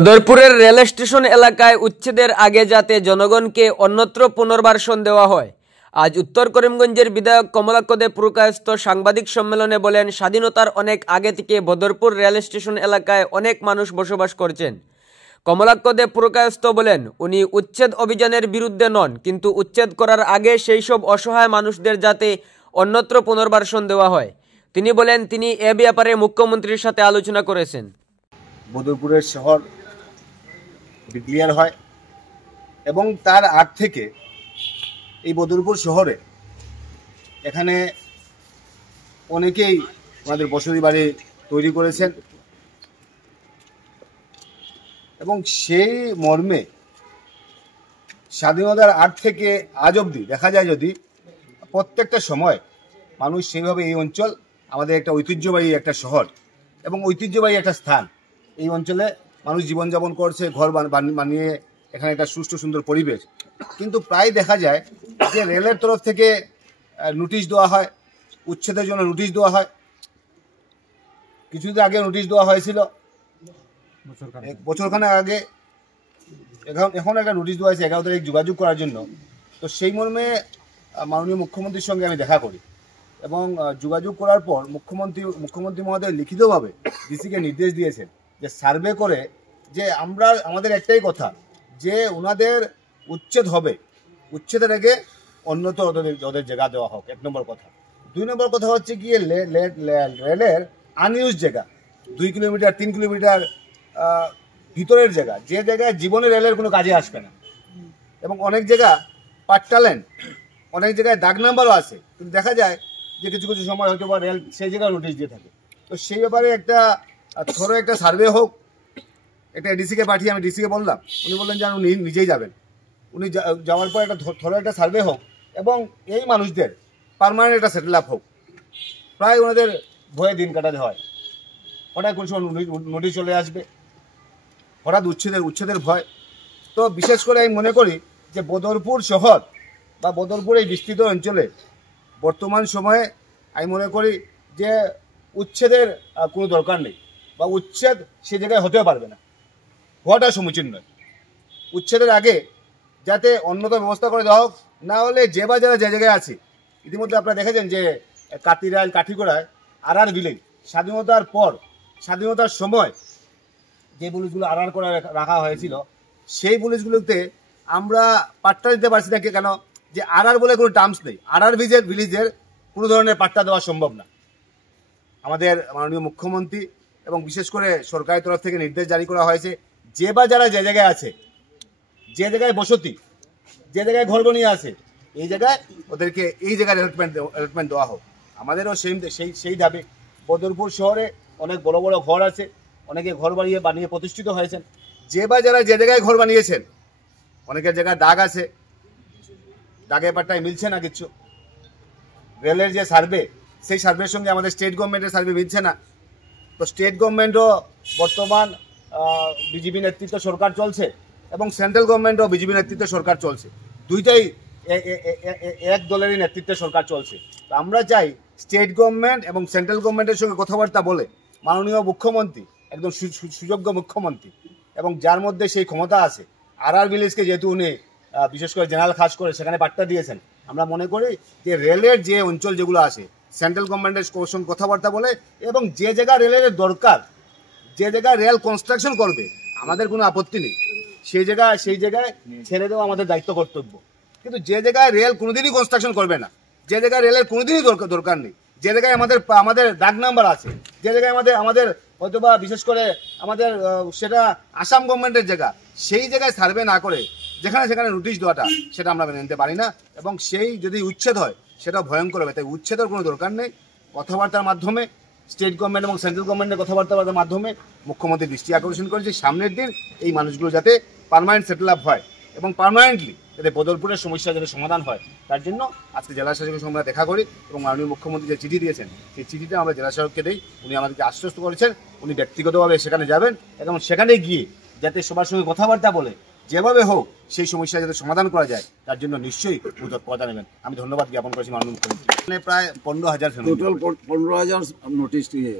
উদয়পুরের rail station এলাকায় উচ্ছেদের আগে যাতে জনগণকে অন্যত্র পুনর্বাসন দেওয়া হয়। আজ উত্তর করিমগঞ্জের বিধায়ক কমলাক্ষ দে পুরকায়স্থ সাংবাদিক সম্মেলনে বলেন, স্বাধীনতার অনেক আগে থেকে বদরপুর রেল স্টেশন এলাকায় অনেক মানুষ বসবাস করছেন। কমলাক্ষ দে পুরকায়স্থ বলেন, উনি উচ্ছেদ অভিযানের বিরুদ্ধে নন, কিন্তু উচ্ছেদ করার আগে সেই সব অসহায় মানুষদের যাতে অন্যত্র পুনর্বাসন দেওয়া হয়। তিনি বলেন, তিনি এ ব্যাপারে মুখ্যমন্ত্রীর সাথে আলোচনা করেছেন। বদরপুরের শহর ডিক্লিয়ার হয় এবং তার আগ থেকে এই বদরপুর শহরে এখানে অনেকেই আমাদের বসতি বাড়ি তৈরি করেছেন এবং সেই মর্মে স্বাধীনতার আগ থেকে আজ অবধি দেখা যায় যদি প্রত্যেকটা সময় মানুষ সেইভাবে এই অঞ্চল আমাদের একটা ঐতিহ্যবাহী একটা শহর এবং ঐতিহ্যবাহী একটা স্থান, এই অঞ্চলে মানুষ জীবনযাপন করছে, ঘর বানিয়ে এখানে একটা সুষ্ঠু সুন্দর পরিবেশ। কিন্তু প্রায় দেখা যায় যে রেলের তরফ থেকে নোটিশ দেওয়া হয়, উচ্ছেদের জন্য নোটিশ দেওয়া হয়। কিছুদিন আগে নোটিশ দেওয়া হয়েছিল, বছরখানেক আগে। এখন একটা নোটিশ দেওয়া হয়েছে 11 তারিখ যোগাযোগ করার জন্য। তো সেই মর্মে মাননীয় মুখ্যমন্ত্রীর সঙ্গে আমি দেখা করি এবং যোগাযোগ করার পর মুখ্যমন্ত্রী মহোদয় লিখিতভাবে ডিসিকে নির্দেশ দিয়েছেন যে সার্ভে করে যে আমাদের একটাই কথা যে ওনাদের উচ্ছেদ হবে, উচ্ছেদের আগে অন্যত্র ওদের জায়গা দেওয়া হোক, 1 নম্বর কথা। 2 নম্বর কথা হচ্ছে গিয়ে রেলের আনইউজ জায়গা 2 কিলোমিটার 3 কিলোমিটার ভিতরের জায়গা, যে জায়গায় জীবনে রেলের কোনো কাজে আসবে না এবং অনেক জায়গা পাট্টালেন, অনেক জায়গায় দাগ নাম্বারও আছে, কিন্তু দেখা যায় যে কিছু কিছু সময় হয়তো বা রেল সেই জায়গায় নোটিশ দিয়ে থাকে। তো সেই ব্যাপারে একটা থরো একটা সার্ভে হোক, একটা ডিসিকে পাঠিয়ে আমি ডিসিকে বললাম, উনি বললেন যে উনি নিজেই যাবেন। উনি যাওয়ার পর একটা থরো একটা সার্ভে হোক এবং এই মানুষদের পার্মানেন্ট একটা সেটেল আপ হোক। প্রায় ওনাদের ভয়ে দিন কাটাতে হয়, হঠাৎ কোনো সময় নোটিশ চলে আসবে, হঠাৎ উচ্ছেদের ভয়। তো বিশেষ করে আমি মনে করি যে বদরপুর শহর বা বদরপুর এই বিস্তৃত অঞ্চলে বর্তমান সময়ে আমি মনে করি যে উচ্ছেদের কোনো দরকার নেই বা উচ্ছেদ সে জায়গায় হতেও পারবে না, হওয়াটা সমীচীন নয়। উচ্ছেদের আগে যাতে অন্যত ব্যবস্থা করে দেওয়া হোক, না হলে যে বা যারা যে জায়গায় আছে, ইতিমধ্যে আপনারা দেখেছেন যে কাতিরাইল কাঠিগড়ায় আর ভিলেজ স্বাধীনতার পর, স্বাধীনতার সময় যে পুলিশগুলো আর করে রাখা হয়েছিল, সেই পুলিশগুলোতে আমরা পাট্টা দিতে পারছি না। কেন? যে আর বলে কোনো টার্মস নেই, আর ভিলেজের কোনো ধরনের পাট্টা দেওয়া সম্ভব না। আমাদের মাননীয় মুখ্যমন্ত্রী এবং বিশেষ করে সরকারের তরফ থেকে নির্দেশ জারি করা হয়েছে যে বা যারা যে জায়গায় আছে, যে জায়গায় বসতি, যে জায়গায় ঘর বনিয়ে আছে, এই জায়গায় ওদেরকে এই জায়গায় অ্যালটমেন্ট দেওয়া হোক। আমাদেরও সেই দাবি। বদরপুর শহরে অনেক বড় বড় ঘর আছে, অনেকে ঘর বানিয়ে প্রতিষ্ঠিত হয়েছেন। যে বা যারা যে জায়গায় ঘর বানিয়েছেন, অনেকের জায়গায় দাগ আছে, দাগের পাট্টায় মিলছে না কিচ্ছু। রেলের যে সার্ভে, সেই সার্ভের সঙ্গে আমাদের স্টেট গভর্নমেন্টের সার্ভে মিলছে না। তো স্টেট গভর্নমেন্টও বর্তমান বিজেপি নেতৃত্ব সরকার চলছে এবং সেন্ট্রাল গভর্নমেন্টও বিজেপি নেতৃত্বে সরকার চলছে, দুইটাই এক দলেরই নেতৃত্বে সরকার চলছে। তো আমরা চাই স্টেট গভর্নমেন্ট এবং সেন্ট্রাল গভর্নমেন্টের সঙ্গে কথাবার্তা বলে মাননীয় মুখ্যমন্ত্রী, একদম সুযোগ্য মুখ্যমন্ত্রী এবং যার মধ্যে সেই ক্ষমতা আছে, আর ভিলেজকে যেহেতু উনি বিশেষ করে জেনারেল খাস করে সেখানে পাট্টা দিয়েছেন, আমরা মনে করি যে রেলের যে অঞ্চল যেগুলো আছে সেন্ট্রাল গভর্নমেন্টের সঙ্গে কথাবার্তা বলে এবং যে জায়গায় রেলের দরকার, যে জায়গায় রেল কনস্ট্রাকশন করবে আমাদের কোনো আপত্তি নেই, সেই জায়গায় ছেড়ে দেওয়া আমাদের দায়িত্ব কর্তব্য। কিন্তু যে জায়গায় রেল কোনোদিনই কনস্ট্রাকশন করবে না, যে জায়গায় রেলের কোনোদিনই দরকার নেই, যে জায়গায় আমাদের দাগ নাম্বার আছে, যে জায়গায় আমাদের হয়তো বা বিশেষ করে আমাদের সেটা আসাম গভর্নমেন্টের জায়গা, সেই জায়গায় সার্ভে না করে সেখানে নোটিশ দেওয়াটা, সেটা আমরা মেনে নিতে পারি না এবং সেই যদি উচ্ছেদ হয় সেটা ভয়ঙ্কর হবে। তাই উচ্ছেদের কোনো দরকার নেই। কথাবার্তার মাধ্যমে স্টেট গভর্নমেন্ট এবং সেন্ট্রাল গভর্নমেন্টের কথাবার্তার মাধ্যমে মুখ্যমন্ত্রী দৃষ্টি আকর্ষণ করেছে সামনের দিন এই মানুষগুলো যাতে পার্মানেন্ট সেটেল আপ হয় এবং পার্মানেন্টলি যাতে বদরপুরের সমস্যা যাতে সমাধান হয়, তার জন্য আজকে জেলা শাসকের সঙ্গে আমরা দেখা করি এবং মাননীয় মুখ্যমন্ত্রী যে চিঠি দিয়েছেন সেই চিঠিটা আমরা জেলা শাসককে দিই। উনি আমাদেরকে আশ্বস্ত করেছেন উনি ব্যক্তিগতভাবে সেখানে যাবেন এবং সেখানে গিয়ে যাতে সবার সঙ্গে কথাবার্তা বলে যেভাবে হোক সেই সমস্যা যাতে সমাধান করা যায় তার জন্য নিশ্চয়ই তৎপরতা নেবেন। আমি ধন্যবাদ জ্ঞাপন করেছি মাননীয় মুখ্যমন্ত্রী। প্রায় 15,000 টোটাল 15,000 নোটিশ দিয়ে